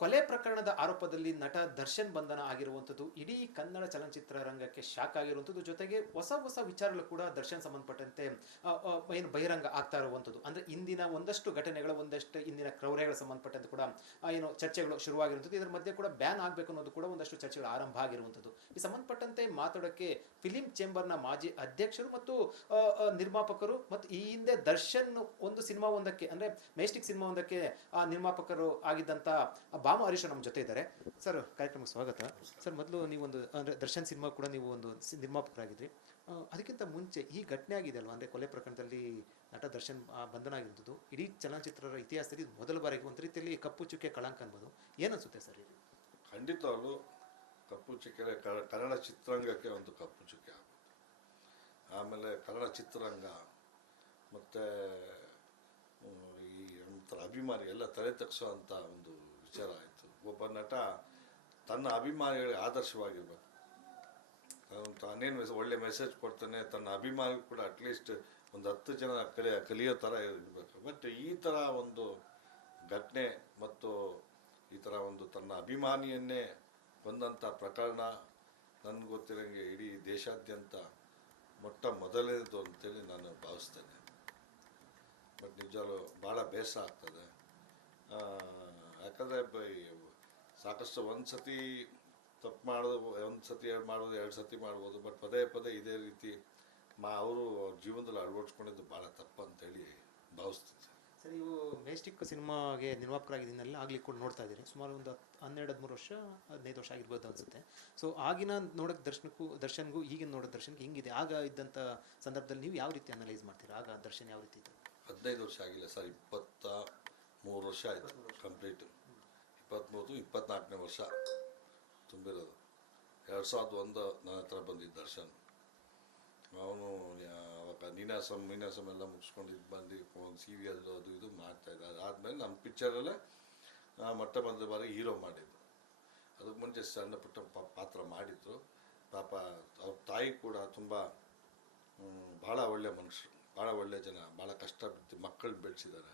ಕೊಲೆ ಪ್ರಕರಣದ ಆರೋಪದಲ್ಲಿ ನಟ ದರ್ಶನ್ ಬಂಧನ ಆಗಿರುವಂಥದ್ದು ಇಡೀ ಕನ್ನಡ ಚಲನಚಿತ್ರ ರಂಗಕ್ಕೆ ಶಾಕ್ ಆಗಿರುವಂಥದ್ದು. ಜೊತೆಗೆ ಹೊಸ ಹೊಸ ವಿಚಾರಗಳು ಕೂಡ ದರ್ಶನ್ ಸಂಬಂಧಪಟ್ಟಂತೆ ಏನು ಬಹಿರಂಗ ಆಗ್ತಾ ಇರುವಂಥದ್ದು. ಅಂದರೆ ಇಂದಿನ ಒಂದಷ್ಟು ಘಟನೆಗಳ ಒಂದಷ್ಟು ಇಂದಿನ ಕ್ರೌರ್ಯಗಳ ಸಂಬಂಧಪಟ್ಟಂತೆ ಕೂಡ ಏನು ಚರ್ಚೆಗಳು ಶುರುವಾಗಿರುವಂಥದ್ದು. ಇದರ ಮಧ್ಯೆ ಕೂಡ ಬ್ಯಾನ್ ಆಗಬೇಕು ಅನ್ನೋದು ಕೂಡ ಒಂದಷ್ಟು ಚರ್ಚೆಗಳು ಆರಂಭ ಆಗಿರುವಂಥದ್ದು. ಈ ಸಂಬಂಧಪಟ್ಟಂತೆ ಮಾತಾಡೋಕ್ಕೆ ಫಿಲಿಂ ಚೇಂಬರ್ನ ಮಾಜಿ ಅಧ್ಯಕ್ಷರು ಮತ್ತು ನಿರ್ಮಾಪಕರು ಮತ್ತು ಈ ಹಿಂದೆ ದರ್ಶನ್ ಒಂದು ಸಿನಿಮಾ ಒಂದಕ್ಕೆ ಅಂದರೆ ಮೆಜೆಸ್ಟಿಕ್ ಸಿನಿಮಾ ಒಂದಕ್ಕೆ ನಿರ್ಮಾಪಕರು ಆಗಿದ್ದಂಥ ಭಾಮ ಹರೀಶ್ ನಮ್ಮ ಜೊತೆ ಇದ್ದಾರೆ. ಸರ್, ಕಾರ್ಯಕ್ರಮಕ್ಕೆ ಸ್ವಾಗತ. ಸರ್, ಮೊದಲು ನೀವೊಂದು ಅಂದರೆ ದರ್ಶನ್ ಸಿನಿಮಾ ಕೂಡ ನೀವು ಒಂದು ನಿರ್ಮಾಪಕರಾಗಿದ್ರಿ. ಅದಕ್ಕಿಂತ ಮುಂಚೆ ಈ ಘಟನೆ ಆಗಿದೆ ಅಲ್ವಾ, ಅಂದರೆ ಕೊಲೆ ಪ್ರಕರಣದಲ್ಲಿ ನಟ ದರ್ಶನ್ ಬಂಧನ ಆಗಿರುವಂಥದ್ದು ಇಡೀ ಚಲನಚಿತ್ರರ ಇತಿಹಾಸದಲ್ಲಿ ಮೊದಲ ಬಾರಿಗೆ ಒಂದು ರೀತಿಯಲ್ಲಿ ಕಪ್ಪು ಚುಕ್ಕೆ ಕಳಂಕ ಅನ್ಬೋದು. ಏನನ್ಸುತ್ತೆ ಸರ್ ಇದು? ಖಂಡಿತವಾಗ್ಲೂ ಕಪ್ಪು ಚುಕ್ಕೆ ಕನ್ನಡ ಚಿತ್ರರಂಗಕ್ಕೆ ಒಂದು ಕಪ್ಪು ಚುಕ್ಕೆ ಆಗುತ್ತೆ. ಆಮೇಲೆ ಕನ್ನಡ ಚಿತ್ರರಂಗ ಮತ್ತು ಈ ಒಂಥರ ಅಭಿಮಾನಿ ಎಲ್ಲ ತಲೆ ತಗ್ಸುವಂಥ ಒಂದು ವಿಚಾರ ಆಯಿತು. ಒಬ್ಬ ನಟ ತನ್ನ ಅಭಿಮಾನಿಗಳಿಗೆ ಆದರ್ಶವಾಗಿರ್ಬೇಕು. ತಾನೇನು ಒಳ್ಳೆ ಮೆಸೇಜ್ ಕೊಡ್ತಾನೆ, ತನ್ನ ಅಭಿಮಾನಿ ಕೂಡ ಅಟ್ಲೀಸ್ಟ್ ಒಂದು 10 ಜನ ಕಲಿಯೋ ಥರ ಇರಬೇಕು. ಬಟ್ ಈ ಥರ ಒಂದು ಘಟನೆ ಮತ್ತು ಈ ಥರ ಒಂದು ತನ್ನ ಅಭಿಮಾನಿಯನ್ನೇ ಕೊಂದಂಥ ಪ್ರಕರಣ ನನಗೆ ಗೊತ್ತಿರೋಂಗೆ ಇಡೀ ದೇಶಾದ್ಯಂತ ಮೊದಲನೇದು ಅಂತೇಳಿ ನಾನು ಭಾವಿಸ್ತೇನೆ. ಬಟ್ ನಿಜವಾಗ್ಲೂ ಭಾಳ ಬೇಸರ ಆಗ್ತದೆ. ಯಾಕಂದರೆ ಸಾಕಷ್ಟು ಒಂದು ಸತಿ ತಪ್ಪು ಮಾಡೋದು, ಒಂದು ಸತಿ ಮಾಡೋದು, 2 ಸತಿ ಮಾಡ್ಬೋದು. ಬಟ್ ಪದೇ ಪದೇ ಇದೇ ರೀತಿ ಅವರು ಜೀವನದಲ್ಲಿ ಅಳವಡಿಸ್ಕೊಂಡಿದ್ದು ಭಾಳ ತಪ್ಪು ಅಂತೇಳಿ ಭಾವಿಸ್ತೀನಿ. ಸರ್, ನೀವು ಮೆಜೆಸ್ಟಿಕ್ ಸಿನಿಮಾಗೆ ನಿರ್ಮಾಪಕರಾಗಿದ್ದೀನಲ್ಲ, ಆಗ್ಲಿಕ್ಕೆ ಕೂಡ ನೋಡ್ತಾ ಇದ್ದೀರಿ. ಸುಮಾರು ಒಂದು 12-13 ವರ್ಷ 15 ವರ್ಷ ಆಗಿರ್ಬೋದು ಅನಿಸುತ್ತೆ. ಸೊ ಆಗಿನ ನೋಡೋಕ್ಕೆ ದರ್ಶನ್ಗೂ ಈಗಿನ ನೋಡೋಕ್ಕೆ ದರ್ಶನ್ಗೆ ಹಿಂಗಿದೆ. ಆಗ ಇದ್ದಂಥ ಸಂದರ್ಭದಲ್ಲಿ ನೀವು ಯಾವ ರೀತಿ ಅನಲೈಸ್ ಮಾಡ್ತೀರಾ? ಆಗ ದರ್ಶನ್ ಯಾವ ರೀತಿ ಇತ್ತು? 15 ವರ್ಷ ಆಗಿಲ್ಲ ಸರ್, 23 ವರ್ಷ ಆಯಿತು ಕಂಪ್ಲೀಟು. 24ನೇ ವರ್ಷ ತುಂಬಿರೋದು. 2001 ನನ್ನ ಹತ್ರ ಬಂದಿದ್ದ ದರ್ಶನ್. ಅವನು ಅವಾಗ ನೀನಾಸಮ್ ಎಲ್ಲ ಮುಗಿಸ್ಕೊಂಡಿದ್ದು ಬಂದು ಒಂದು ಸೀರಿಯಲ್ ಅದು ಇದು ಮಾಡ್ತಾಯಿದ್ದ. ಅದಾದಮೇಲೆ ನಮ್ಮ ಪಿಕ್ಚರಲ್ಲೇ ಮೊಟ್ಟ ಬಾರಿ ಹೀರೋ ಮಾಡಿದ್ದು. ಅದಕ್ಕೆ ಮುಂಚೆ ಸಣ್ಣ ಪುಟ್ಟ ಪಾತ್ರ ಮಾಡಿದ್ರು. ಪಾಪ ಅವ್ರ ತಾಯಿ ಕೂಡ ತುಂಬ ಭಾಳ ಒಳ್ಳೆ ಮನುಷ್ಯರು, ಭಾಳ ಒಳ್ಳೆ ಜನ, ಭಾಳ ಕಷ್ಟಪಟ್ಟು ಮಕ್ಕಳು ಬೆಳೆಸಿದ್ದಾರೆ.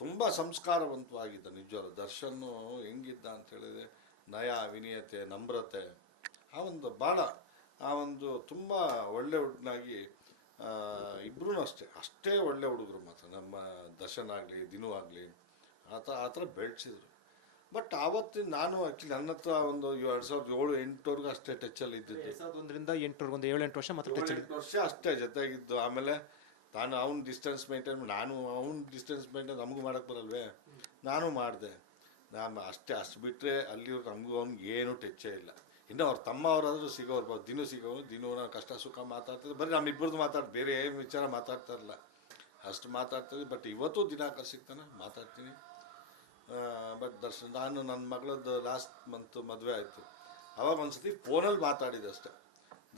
ತುಂಬ ಸಂಸ್ಕಾರವಂತವಾಗಿದ್ದ ನಿಜವಾದ ದರ್ಶನ್ನು. ಹೆಂಗಿದ್ದ ಅಂತ ಹೇಳಿದರೆ ನಯ, ವಿನಯತೆ, ನಮ್ರತೆ, ಆ ಒಂದು ತುಂಬ ಒಳ್ಳೆ ಹುಡುಗನಾಗಿ ಇಬ್ಬರೂ ಅಷ್ಟೇ ಒಳ್ಳೆ ಹುಡುಗರು. ಮಾತ್ರ ನಮ್ಮ ದರ್ಶನ್ ಆಗಲಿ ದಿನೂ ಆಗಲಿ ಆ ಥರ ಬೆಳೆಸಿದ್ರು. ಬಟ್ ಆವತ್ತಿನ ನಾನು ಆ್ಯಕ್ಚುಲಿ ನನ್ನ ಹತ್ರ ಒಂದು 2007-08ವರೆಗೂ ಅಷ್ಟೇ ಟಚ್ಚಲ್ಲಿ ಇದ್ದಿದ್ದು. 2001ರಿಂದ 8 ಒಂದು 7-8 ವರ್ಷ ಮಾತ್ರ 7-8 ವರ್ಷ ಅಷ್ಟೇ ಜೊತೆಗಿದ್ದು. ಆಮೇಲೆ ಅವ್ನ ಡಿಸ್ಟೆನ್ಸ್ ಮೇಂಟೈನ್, ಅವ್ನ ಡಿಸ್ಟೆನ್ಸ್ ಮೇಂಟೈನ್ ನಮಗೂ ಮಾಡೋಕ್ಕೆ ಬರಲ್ವೇ, ನಾನು ಮಾಡಿದೆ. ಅಷ್ಟು ಬಿಟ್ಟರೆ ಅಲ್ಲಿವ್ರು ನಮಗೂ ಅವ್ನಿಗೆ ಏನೂ ಟಚ್ಚೇ ಇಲ್ಲ. ಇನ್ನು ಅವ್ರ ತಮ್ಮ ಅವರಾದರೂ ಸಿಗೋರು, ದಿನೂ ಕಷ್ಟ ಸುಖ ಮಾತಾಡ್ತಿದ್ರು. ಬರೀ ನಮ್ಮಿಬ್ಬರದ್ದು ಬೇರೆ ಏನು ವಿಚಾರ ಮಾತಾಡ್ತಾ ಇರಲಿಲ್ಲ, ಅಷ್ಟು ಮಾತಾಡ್ತಿದ್ವಿ. ಬಟ್ ಇವತ್ತು ದಿನಾಕರ್ ಸಿಗ್ತಾನೆ, ಮಾತಾಡ್ತೀನಿ. ಬಟ್ ದರ್ಶನ್, ನಾನು ನನ್ನ ಮಗಳದ್ದು ಲಾಸ್ಟ್ ಮಂತ್ ಮದುವೆ ಆಯಿತು. ಅವಾಗ ಒಂದು ಸತಿ ಫೋನಲ್ಲಿ ಮಾತಾಡಿದೆ ಅಷ್ಟೆ.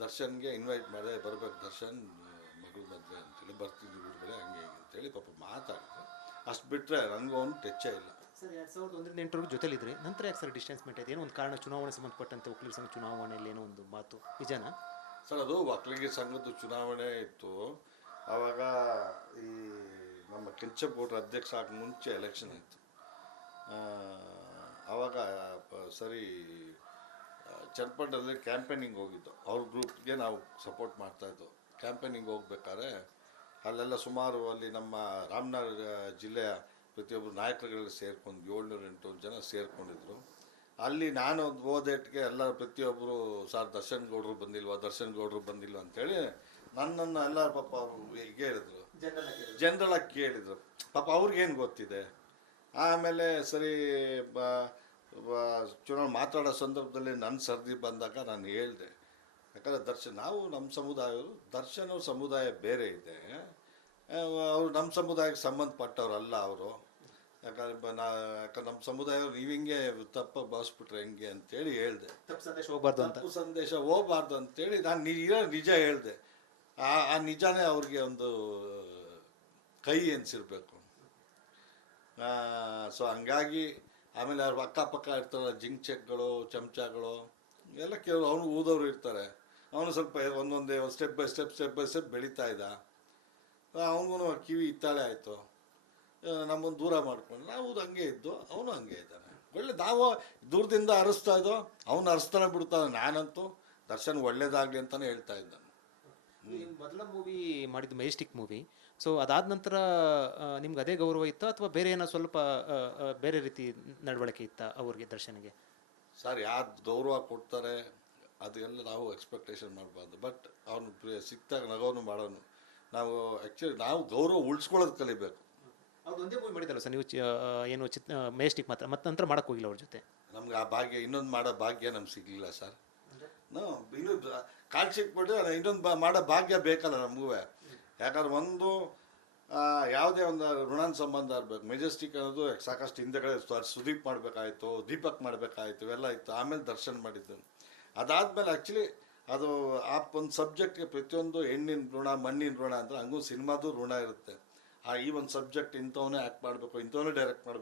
ದರ್ಶನ್ಗೆ ಇನ್ವೈಟ್ ಮಾಡಿದೆ, ಬರ್ಬೇಕು ದರ್ಶನ್ ಮಗಳ ಮದುವೆ ಅಂತೇಳಿ, ಬರ್ತೀನಿ ಊರುಗಳೇ ಹಂಗೆ ಹಿಂಗೆ ಅಂತೇಳಿ ಪಾಪ ಮಾತಾಡಿದೆ. ಅಷ್ಟು ಬಿಟ್ಟರೆ ನನಗೂ ಅವ್ನು ಟಚ್ಚೇ ಇಲ್ಲ. ಸರ್, 2001ರಿಂದ 8ವರೆಗೂ ಜೊತೆಲಿದ್ರಿ. ನಂತರ ಯಾಕೆ ಸರ್ ಡಿಸ್ಟೆನ್ಸ್ ಮೇಂಟೈನ್? ಏನೋ ಒಂದು ಕಾರಣ, ಚುನಾವಣೆ ಸಂಬಂಧಪಟ್ಟಂತೆ ಒಕ್ಕಲಿಗರ ಸಂಘ ಚುನಾವಣೆಯಲ್ಲಿ ಏನೋ ಒಂದು ಮಾತು ನಿಜನಾ ಸರ್? ಅದು ಒಕ್ಕಲಿಗರ ಸಂಘದ ಚುನಾವಣೆ ಇತ್ತು. ಆವಾಗ ಈ ನಮ್ಮ ಕೆಂಚಪ್ಪಗೌಡರ ಅಧ್ಯಕ್ಷ ಆಗ ಮುಂಚೆ ಎಲೆಕ್ಷನ್ ಆಯಿತು. ಆವಾಗ ಸರಿ ಚನ್ನಪಟ್ಟಣದಲ್ಲಿ ಕ್ಯಾಂಪೇನಿಂಗ್ ಹೋಗಿದ್ದು. ಅವ್ರ ಗ್ರೂಪ್ಗೆ ನಾವು ಸಪೋರ್ಟ್ ಮಾಡ್ತಾಯಿದ್ದು. ಕ್ಯಾಂಪೇನಿಂಗ್ ಹೋಗ್ಬೇಕಾದ್ರೆ ಅಲ್ಲೆಲ್ಲ ಸುಮಾರು ಅಲ್ಲಿ ನಮ್ಮ ರಾಮನಗರ ಜಿಲ್ಲೆಯ ಪ್ರತಿಯೊಬ್ಬರು ನಾಯಕರುಗಳೆಲ್ಲ ಸೇರ್ಕೊಂಡು 700-800 ಜನ ಸೇರಿಕೊಂಡಿದ್ರು. ಅಲ್ಲಿ ನಾನು ಹೋದೇಟ್ಗೆ ಎಲ್ಲ ಪ್ರತಿಯೊಬ್ಬರು ಸರ್ ದರ್ಶನ್ ಗೌಡರು ಬಂದಿಲ್ವ ಅಂತೇಳಿ ನನ್ನನ್ನು ಎಲ್ಲ ಪಾಪ ಅವರು ಹೇಳಿದ್ರು, ಜನರಲಾಗಿ ಕೇಳಿದರು. ಪಾಪ ಅವ್ರಿಗೇನು ಗೊತ್ತಿದೆ. ಆಮೇಲೆ ಸರಿ ಚುನಾವಣೆ ಮಾತಾಡೋ ಸಂದರ್ಭದಲ್ಲಿ ನನ್ನ ಸರ್ದಿ ಬಂದಾಗ ನಾನು ಹೇಳಿದೆ, ಯಾಕಂದರೆ ನಾವು ನಮ್ಮ ಸಮುದಾಯವರು, ದರ್ಶನ್ ಅವ್ರ ಸಮುದಾಯ ಬೇರೆ ಇದೆ, ಅವರು ನಮ್ಮ ಸಮುದಾಯಕ್ಕೆ ಸಂಬಂಧಪಟ್ಟವ್ರಲ್ಲ ಅವರು. ಯಾಕಂದ್ರೆ ನಮ್ಮ ಸಮುದಾಯವ್ರು ನೀವು ಹಿಂಗೆ ತಪ್ಪ ಭಾವಿಸ್ಬಿಟ್ರೆ ಹೆಂಗೆ ಅಂತೇಳಿ ಹೇಳಿದೆ. ತಪ್ಪು ಸಂದೇಶ ಹೋಗ್ಬಾರ್ದು ಅಂತೇಳಿ ನಾನು ನಿಜ ಹೇಳಿದೆ. ಆ ನಿಜಾನೇ ಅವ್ರಿಗೆ ಒಂದು ಕೈ ಎನಿಸಿರ್ಬೇಕು. ಸೊ ಹಂಗಾಗಿ ಆಮೇಲೆ ಅವ್ರ ಅಕ್ಕಪಕ್ಕ ಇರ್ತಾರಲ್ಲ ಜಿಂಕ್ ಚಮಚಗಳು ಎಲ್ಲ ಕೆಲವು ಅವನು ಊದವ್ರು ಇರ್ತಾರೆ. ಅವನು ಸ್ವಲ್ಪ ಒಂದೊಂದೇ ಸ್ಟೆಪ್ ಬೈ ಸ್ಟೆಪ್ ಬೆಳೀತಾ ಇದ್ದ. ಅವನಿಗೂ ಕಿವಿ ಇತ್ತಾಳೆ ಆಯಿತು. ನಮ್ಮನ್ನು ದೂರ ಮಾಡ್ಕೊಂಡು ನಾವು ಹಂಗೆ ಇದ್ದು, ಅವನು ಹಂಗೆ ಇದ್ದಾನೆ. ಒಳ್ಳೆ ಆಮೇಲೆ ನಾವು ದೂರದಿಂದ ಹರಿಸ್ತಾ ಇದ್ದೋ ಅವ್ನು ಹರಿಸ್ತಾನೆ ಬಿಡ್ತಾನೆ. ನಾನಂತೂ ದರ್ಶನ್ ಒಳ್ಳೇದಾಗಲಿ ಅಂತಲೇ ಹೇಳ್ತಾ ಇದ್ದೆ. ಮೊದಲ ಮೂವಿ ಮಾಡಿದ್ದು ಮೆಜೆಸ್ಟಿಕ್ ಮೂವಿ. ಸೊ ಅದಾದ ನಂತರ ನಿಮ್ಗೆ ಅದೇ ಗೌರವ ಇತ್ತಾ ಅಥವಾ ಬೇರೆ ಏನೋ ಸ್ವಲ್ಪ ಬೇರೆ ರೀತಿ ನಡವಳಿಕೆ ಇತ್ತಾ ಅವ್ರಿಗೆ ದರ್ಶನ್ಗೆ? ಸರ್ ಯಾರು ಗೌರವ ಕೊಡ್ತಾರೆ ಅದೆಲ್ಲ ನಾವು ಎಕ್ಸ್ಪೆಕ್ಟೇಷನ್ ಮಾಡಬಾರ್ದು. ಬಟ್ ಅವ್ನು ಸಿಕ್ತಾಗ ನಗೋನು ಮಾಡೋನು. ನಾವು ಆ್ಯಕ್ಚುಲಿ ನಾವು ಗೌರವ ಉಳಿಸ್ಕೊಳ್ಳೋದು ಕಲಿಬೇಕು. ಅವ್ರು ಒಂದೇ ಮೂವಿ ಮಾಡಿದಲ್ಲ ಸರ್ ನೀವು ಏನು ಮೆಜೆಸ್ಟಿಕ್ ಮಾತ್ರ, ಮತ್ತೆ ನಂತರ ಮಾಡಕ್ಕೆ ಹೋಗಿಲ್ಲ ಅವ್ರ ಜೊತೆ? ನಮ್ಗೆ ಆ ಭಾಗ್ಯ ಇನ್ನೊಂದು ಮಾಡೋ ಭಾಗ್ಯ ನಮ್ಗೆ ಸಿಗಲಿಲ್ಲ ಸರ್. ಇನ್ನು ಕಾಲ್ ಸಿಕ್ಬಿಟ್ಟು ಇನ್ನೊಂದು ಮಾಡೋ ಭಾಗ್ಯ ಬೇಕಲ್ಲ ನಮಗೂ. ಯಾಕಂದ್ರೆ ಒಂದು ಯಾವುದೇ ಒಂದು ಋಣಾನ್ ಸಂಬಂಧ ಇರಬೇಕು. ಮೆಜೆಸ್ಟಿಕ್ ಅನ್ನೋದು ಸಾಕಷ್ಟು ಹಿಂದೆಗಡೆ ಸುದೀಪ್ ಮಾಡಬೇಕಾಯ್ತು, ದೀಪಕ್ ಮಾಡಬೇಕಾಯ್ತು, ಇವೆಲ್ಲ ಇತ್ತು. ಆಮೇಲೆ ದರ್ಶನ್ ಮಾಡಿದ್ದು. ಅದಾದಮೇಲೆ ಆ್ಯಕ್ಚುಲಿ ಅದು ಆ ಒಂದು ಸಬ್ಜೆಕ್ಟ್ಗೆ ಪ್ರತಿಯೊಂದು ಹೆಣ್ಣಿನ ಋಣ ಮಣ್ಣಿನ ಋಣ ಅಂದರೆ ಹಂಗೂ ಸಿನಿಮಾದು ಋಣ ಇರುತ್ತೆ. ಈ ಒಂದು ಸಬ್ಜೆಕ್ಟ್ ಇಂಥವನ್ನೇ ಆ್ಯಕ್ಟ್ ಮಾಡಬೇಕು, ಇಂಥವನ್ನೇ ಡೈರೆಕ್ಟ್ ಮಾಡಬೇಕು.